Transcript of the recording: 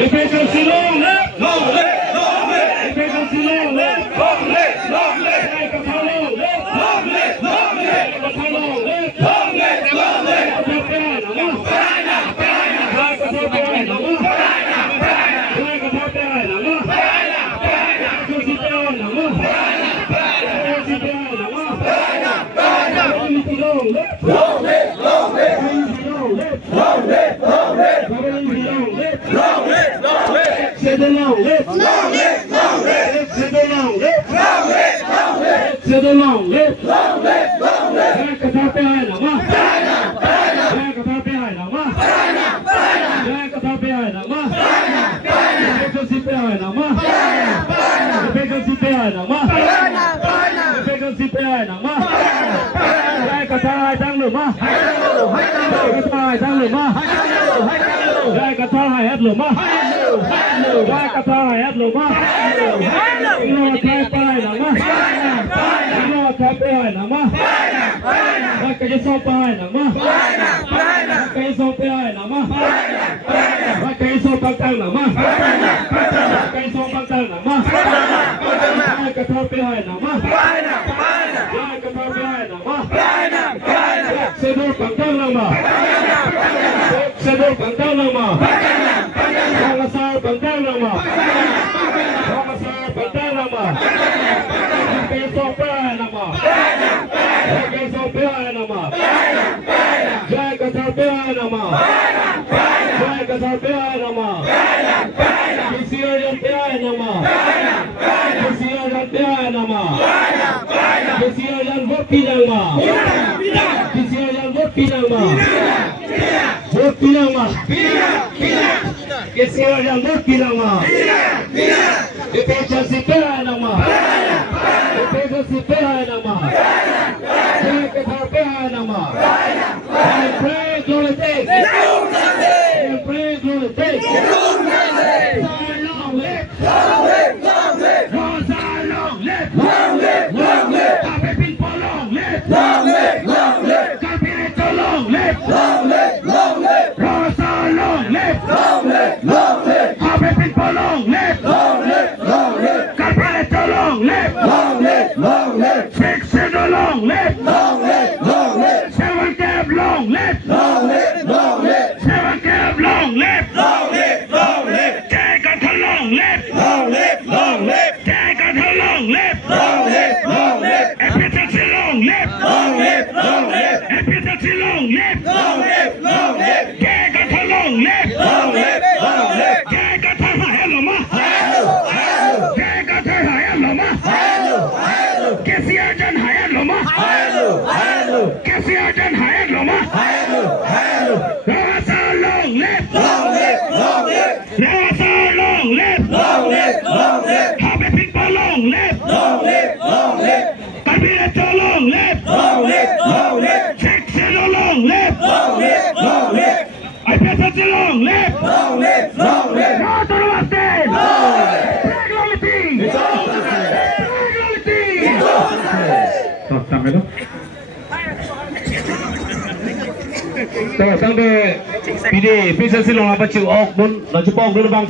Emergency long left, long left, long left. Emergency long left, long left, long left. Long left, long left, long left. Long left, long left, long left. Long left, long left, long left, long left, long left, long left. C'est de long left, long left, long left. C'est de long left, long left, long left. C'est de long left, long left, long left. Cái tháp bé hai nào mà? Cái tháp bé hai nào mà? Cái tháp bé hai nào mà? Cái ship bé hai nào mà? Cái ship bé hai nào mà? Cái ship bé hai nào mà? Cái tháp hai đang lửa mà? Cái tháp hai đang lửa mà? Cái tháp hai hết lửa mà? Cái tháp hai hết lửa mà? Nó tháp bé hai nào mà? Nó tháp bé hai nào mà? Cái shop bé hai nào mà? Cái shop bé hai nào mà? Cái shop băng tăng nào mà? Cái shop băng tăng nào mà? Cái tháp bé hai nào mà? Cái tháp bé hai nào mà? Xe đua băng tăng nào mà? Xe đua băng tăng nào mà? Hàng sao băng tăng nào mà? Hàng sao băng tăng nào mà? Cái shop bé hai nào mà? Cái shop bé hai nào mà? Cái tháp bé hai nào mà? Cái tháp bé hai nào mà? Cái xe đua bé hai nào mà? Cái xe đua bé hai nào mà? Cái xe đua vót pinang mà? Cái xe đua vót pinang mà? Vót pinang mà? Cái xe đua vót pinang mà? Emergency bé hai nào mà? Emergency bé hai nào mà? Cái tháp bé hai nào mà? Pray glory take. Pray glory take. Long live. Long live. Long live. Rosa long live. Long live. Long live. Happy people long live. Long live. Long live. Carpinato long live. Long live. Long live. Rosa long live. Long live. Long live. Happy people long live. Long live. Long live. Carpinato long live. Long live. Long live. Six long live. Long live. Long live. Seven cab long live. Long live. Long live. Seven cab long live. Long live. Long live. Take a long live. Long live. Long live. Take a long live. Long live. Long live. Efficiency long live. Long live. Long live. Efficiency long live. Long live. Long live. Take a long live. Long live. Long live. Take a hello ma. Hello. Hello. Take a hello ma. Hello. Hello. KCR jan hello ma. Hello. Hello. KCR jan hello ma. Hello. Hello. Rosa long live. Long live. Long live. Rosa long live. Long live. Long live. Happy people long live. Long live. Long live. Carpinato long live. Long live. Long live. Section long live. Long live. Long live. Efficiency long live. Long live. Long live. No to namaste. Regularity. Regularity. Sampai tu. Tengah sampai PD efficiency long apa cik ok pun, nak cepat ok dulu bang.